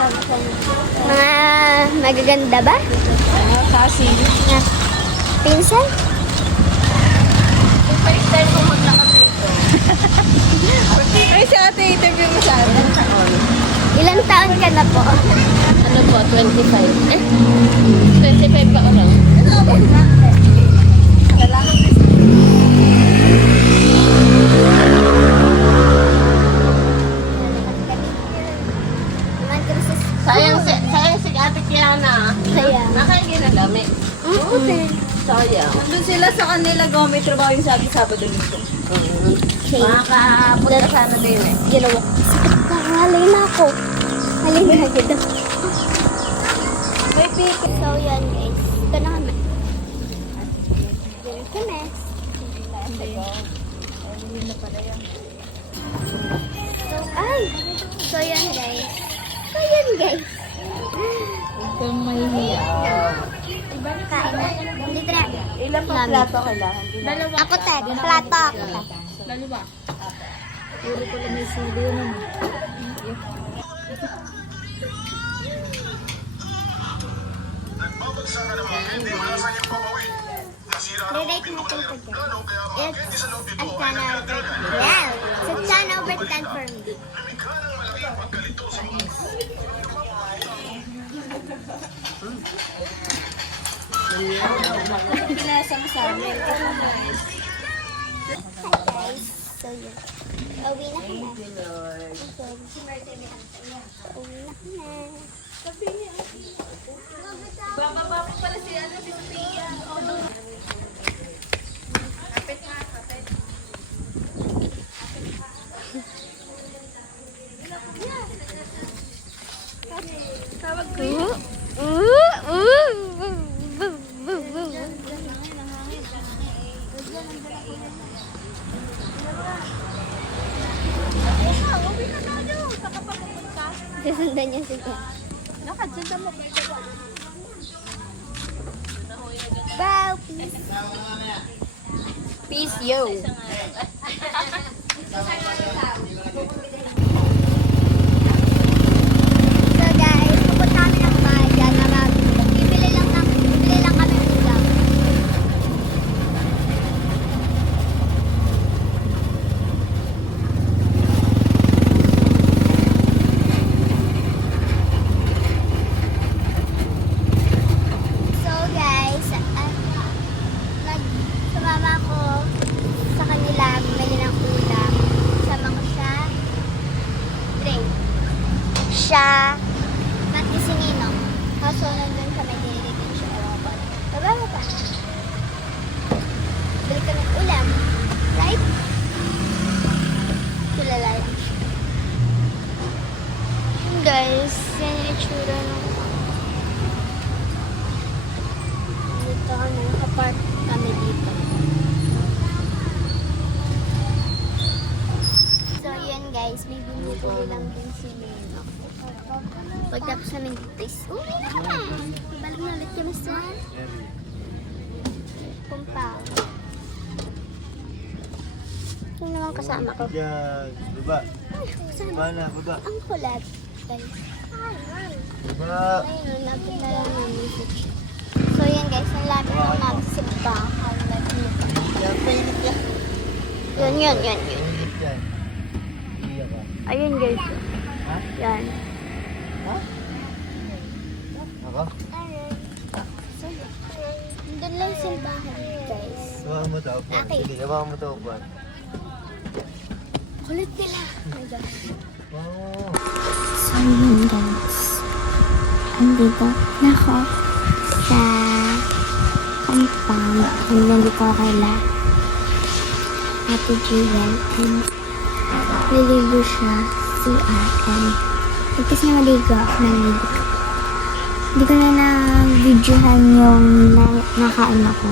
Mga magaganda ba? Kasi, Pinsan? first time pumunta ka dito. Ay, si ate, interview mo sa atin. Ilang taon ka na po? Ano po, 25? 25 pa lang. Sayang si ate Kiana. Kaya. Nakaingin na dami. Sayang. Nandun sila sa kanila gawin trabaho yung sabi Sabado dito. Makakapunta sana din eh. Ginawa. Sakit pa. Halay na ako. Halay na agad ako. May pick. So yan guys. Ito na kami. Ganun kami. Ay! So yan guys. So yan guys. Ito may hiya. Kain na. Hindi tra. Ilan pa plato kailangan? Dalawa. Ako tag. Plato ako. Dalawa. Puro ko lang may sili yun. Direct mo ito dyan. It's a 10 over 10. Yeah. It's a 10 over 10 for me. Pinasa mo sa amin. Hi guys. So yun. Uwi na kami. Uwi na kami. Bababa pa pala si ano, si Sophia. Kapit na, kapit. Tawag ko yun. Susundan niya siya. Nakadyan mo. Bow, peace. Peace, yo. So guys, pupunta kami ng bayan na bibili lang kami ng ulam. So guys, sumama ko sa kanila bumili ng ulam. Sama ko siya. Drink. Siya. Mati si Ninong. Kaso nandun kami dinilitin siya. Ewan ko. Bababa pa. Bili kami ng ulam. Right? Kilala lang siya. Yun guys, yan yung itsura ng dito kami. Nakapark kami dito. So yun guys, may bumibili lang din si Ninong. Pagtapos namin dito is uwi na kami. Balik na ulit kami sa compound. Yung naman kasama ko. Diyan, baba. Ay, kasama. Baba na, baba. Ang kulat, guys. Baba. Ayun, lapit na lang namin siya. So yan guys, ang lapit na namin si Bahan. Yan, painit yan. Yun. Painit yan. Iyak ka. Ayun guys. Ha? Yan. Ha? Ako? So, doon lang simbahan, guys. Hawakan mo ito, upuan. Okay. Sige, hawakan mo ito, upuan. Kulit nila. Oh my God. Wow. So yun guys. Andito na ako sa compound. And nandito ako kaila Ate Jihan. And naligo siya CR. And kasi nga maligo ako naligo. Hindi ko na na-videohan yung nakain ako.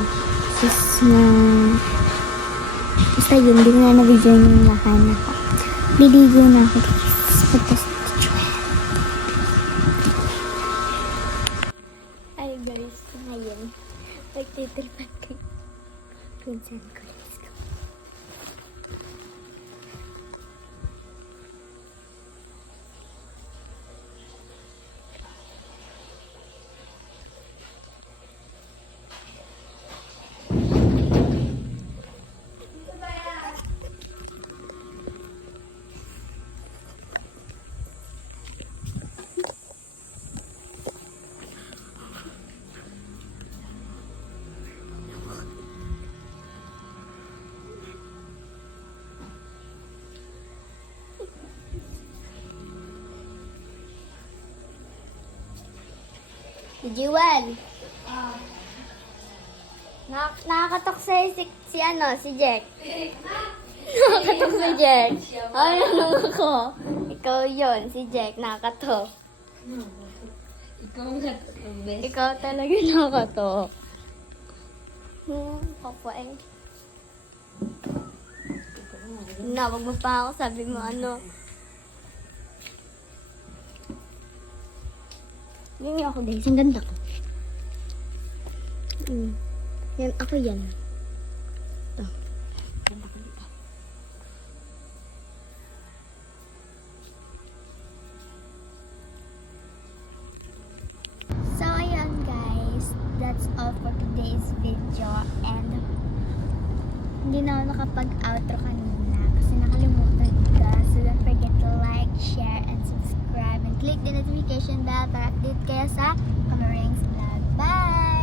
Basta yun, hindi ko na na-videohan yung nakain ako. Liligo na ako guys. Pagkas ay guys, ngayon magtitripan kayo. Pinsan ko, let's go. Si Jewel. Nakakatok si ano, si Jack. Nakakatok si Jack. Ay, ano ako? Ikaw yun, si Jack, nakakatok. Ikaw talaga nakakatok. Papaeng. Na, wag mo pa ako, sabi mo ano. Yun yung ako guys, ang ganda ko. Yan, ako yan. Ito. Ganda ko dito. So, ayun guys. That's all for today's video. And, hindi na ako nakapag-outro kanina kasi nakalimutan ko. So, don't forget to like, share, and subscribe. And click the notification bell para update kayo sa Kamarings Vlog. Bye!